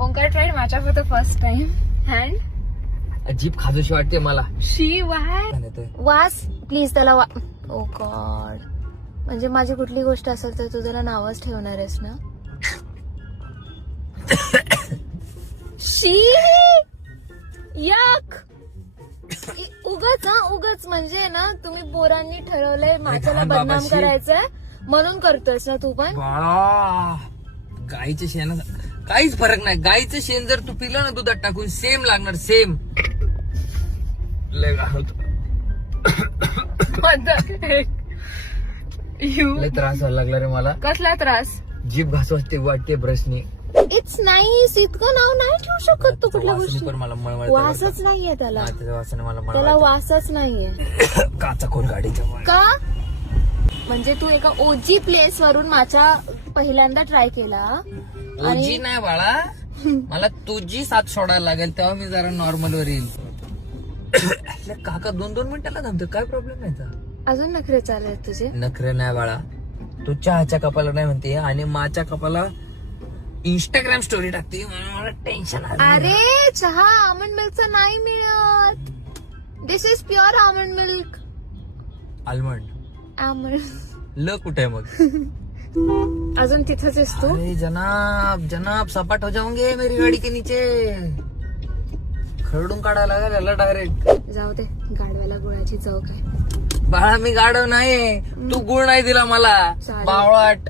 Omkar tried matcha for the first time. And जीभ खाजूशी वाटते मला. she why? वास प्लीज त्याला ओ गॉड. म्हणजे माझी कुठली गोष्ट असेल तर तू त्याला नावच ठेवणार आहेस ना. शी यक. उगच म्हणजे ना तुम्ही पोरांनी ठरवलंय माझ्याला लहान बदनाम बाबाशी. करायचंय म्हणून करतोयस ना तू पण. बाळा, गाईचं शेण काहीच फरक नाही. गाईचं शेण जर तू पिलं ना दुधात टाकून सेम लागणार. सेम लय त्रास व्हायला लागला रे मला. कसला त्रास? जीभ घास वाटते ब्रशनी. It's nice. इतकं नाव नाही ठेवू शकत तू कुठल्या वासनी गोष्टी. पण मला मळमळ. वासच नाहीये त्याला. त्याच्या वासाने मला त्याला मळमळ. वासच नाहीये. काचा कोण गाडीच्या वर. का? म्हणजे तू एका ओजी प्लेस वरून माझ्या पहिल्यांदा ट्राय केला. ओजी नाही बाळा, मला तुझी साथ सोडायला लागेल तेव्हा मी जरा नॉर्मल वर येईल. काका 2-2 मिनिटाला थांबतो. काय प्रॉब्लेम आहे का? अजून नखरे चालू आहेत तुझे. नखरे नाही बाळा. तू चहाच्या कपाला नाही म्हणते आणि माझ्या कपाला इंस्टाग्राम स्टोरी टाकते. मला टेन्शन आलं. अरे चहा आमंड मिल्कचा नाही मिळत. This is pure almond milk. Almond almond. ल कुठे आहे मग? अजून तिथंच आहेस तू. अरे जनाब सपाट हो जाओगे मेरी गाडी के नीचे. खरडून काढायला लागेल याला डायरेक्ट. जाऊ दे, गाडव्याला गुळाची चव काय. बाळा मी गाडव नाही. तू गुळ नाही दिला मला. चालेल. बावळाट.